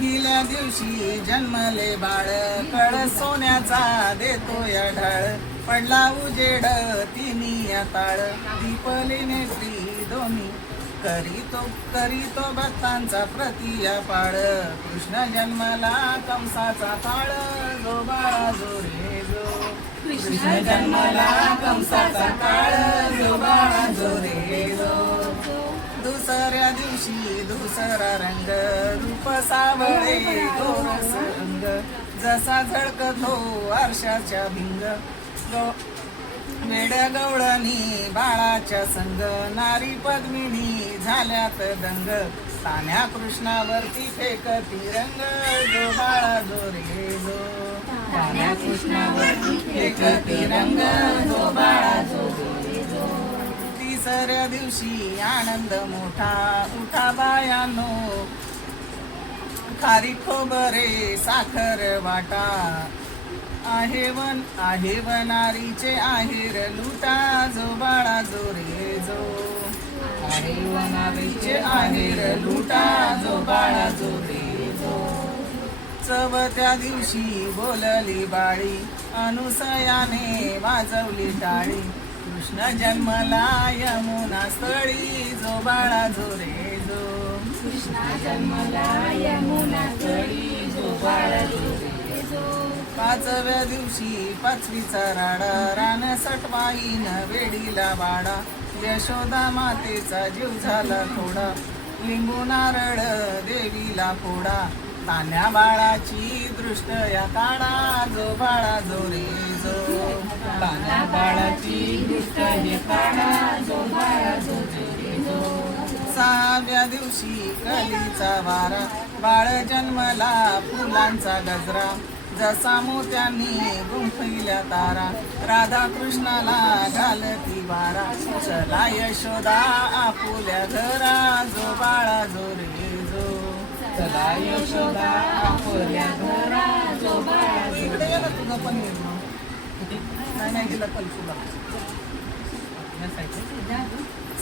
पहिल्या दिवशी जन्मले बाळ कळ सोन्याचा देतो या ढाळ पडला उजेड तिनी ताळ दीपले नेत्री दोन्ही करीतो भक्तांचा प्रतिया पाळ कृष्ण जन्मला कंसाचा काळ जो बाळा जो रे जो कृष्ण जन्मला कंसाचा काळ जो बाळा जो रे जो दुसऱ्या दिवशी दुसरा रंग रूप सावळे गोरस रंग जसा झळकतो आरशाच्या भिंग वेड्या गवळणी बाळाच्या संग नारी पद्मिनी झाल्यात दंग तान्या कृष्णावरती फेकती रंग जो बाळा जो रे जो तान्या कृष्णावरती फेकती रंग जो बाळा जो रे जो तिसऱ्या दिवशी आनंद मोठा उठा बायानो खारी खोबरे साखर वाटा आहे वनारीचे आहेर लुटा जो बाळा जो रे जो आहे वनारीचे आहेर लुटा जो बाळा जो रे जो चवथ्या दिवशी बोलली बाळी अनुसयाने वाजवली टाळी कृष्ण जन्मला यमुना स्थळी जो बाळा जो रे जो कृष्ण जन्मला यमुना स्थळी जो बाळा जो रे जो पाचव्या दिवशी पाचवीचा राडा रान सटवाईन वेडीला वाडा यशोदा मातेचा जीव झाला थोडा लिंबू नारळ देवीला फोडा तान्या बाळाची दृष्ट या काढा जो बाळा जो रे जो तान्या बाळाची दृष्ट हे काढा जो बाळा जो रे जो सहाव्या दिवशी कलीचा वारा बाळ जन्मला फुलांचा गजरा जसा मोत्यांनी गुंफिल्या तारा राधा कृष्णाला घालती वारा चला यशोदा आपुल्या घरा जो बाळा जो रे जो चला यशोदा आपुल्या घरा जो बाळा इकडे गेला तुझं पनीर नाही गेला कल्पूला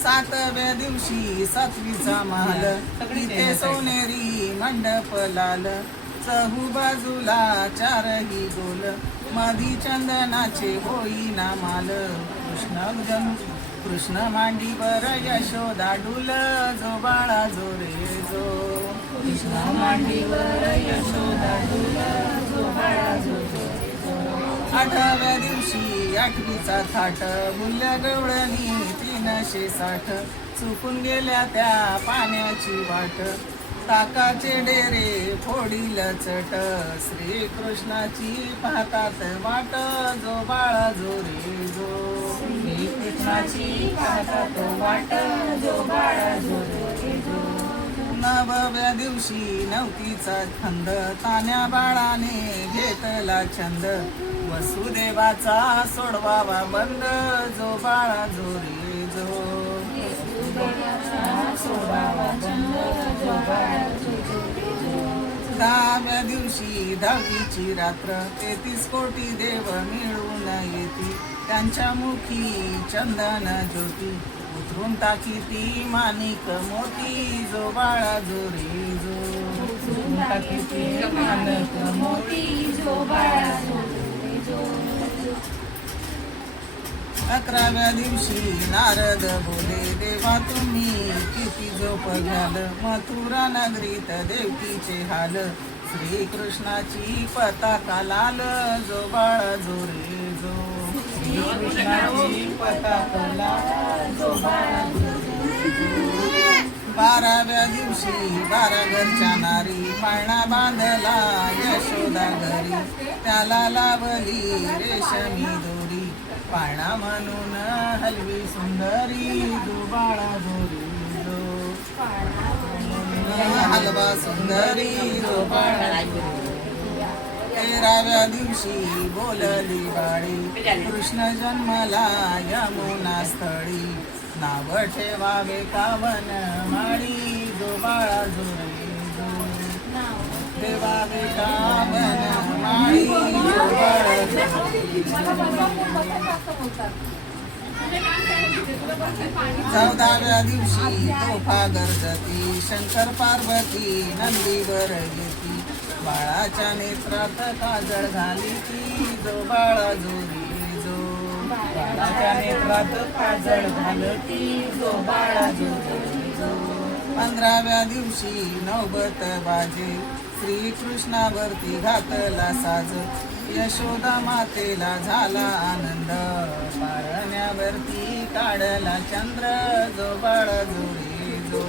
सातव्या दिवशी सातवीचा महाल इथे सोनेरी मंडप लाल चहू बाजूला चारही गोल मधी चंदनाचे होईना माल कृष्ण मांडीवर यशोदा डुल जो बाळा जो रे जो कृष्ण मांडीवर यशोदा डुल जो बाळा जो रे जो आठव्या दिवशी आठवीचा थाट बुल्या गवळणी 360 चुकून गेल्या त्या पाण्याची वाट ताकाचे डेरे फोडील चट श्रीकृष्णाची पाहतात वाट जो बाळा जो रे जो श्रीकृष्णाची पाहतात वाट जो बाळा जो रे जो नवव्या दिवशी नवतीचा छंद तान्या बाळाने घेतला छंद वसुदेवाचा सोडवावा बंद जो बाळा जो रे जो दहाव्या दिवशी 10वीची रात्र 33 कोटी देव मिळून येती त्यांच्या मुखी चंदन ज्योती उतरून टाकी ती माणिक मोती जो बाळा जो रे जो उतरून टाकी ती माणिक मोती जो बाळा जो रे जो 11व्या दिवशी नारद बोले देवा तुम्ही किती झोप घ्याल मथुरा नगरीत देवकीचे हाल श्रीकृष्णाची पताका लाल जो बाळा जो रे जो श्रीकृष्णाची पताका लाल जो बाळा जो रे जो 12व्या दिवशी 12 घरच्या नारी पाळणा बांधला यशोदा घरी त्याला लावली रेशमी दोरी पाळणा म्हणून हलवी सुंदरी जो बाळा जो रे जो हलवा सुंदरी जो बाळा जो 13व्या दिवशी बोलली बाळी कृष्ण जन्मला यमुना स्थळी नाव ठेवावे कावन माळी जो बाळा जो रे जो ठेवावे कावन माळी जो बाळा जो 14व्या दिवशी तोफा गरजती, शंकर पार्वती नंदीवर येती. बाळाच्या नेत्रात काजळ घाली ती, जो बाळा जोरी जो. बाळाच्या नेत्रात काजळ घालती, जो बाळा जोरी जो. 15व्या दिवशी नौबत बाजे, श्रीकृष्णावरती घातला साज. यशोदा मातेला झाला आनंद, पारण्यावरती काढला चंद्र, जो बाळा जोरी जो.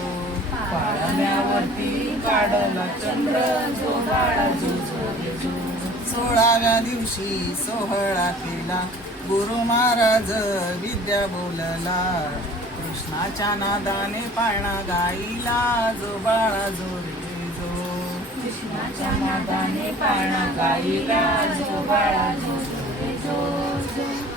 पारण्यावरती काढला चंद्र, जो बाळा जोरी जो. 16व्या दिवशी सोहळा केला, गुरु महाराज विद्या बोलला. कृष्णाच्या नादाने पाळणा गाईला, जो बाळा जोरी जो. कृष्णाच्या नादाने पाळणा गाईला, जो बाळा जोरी जो.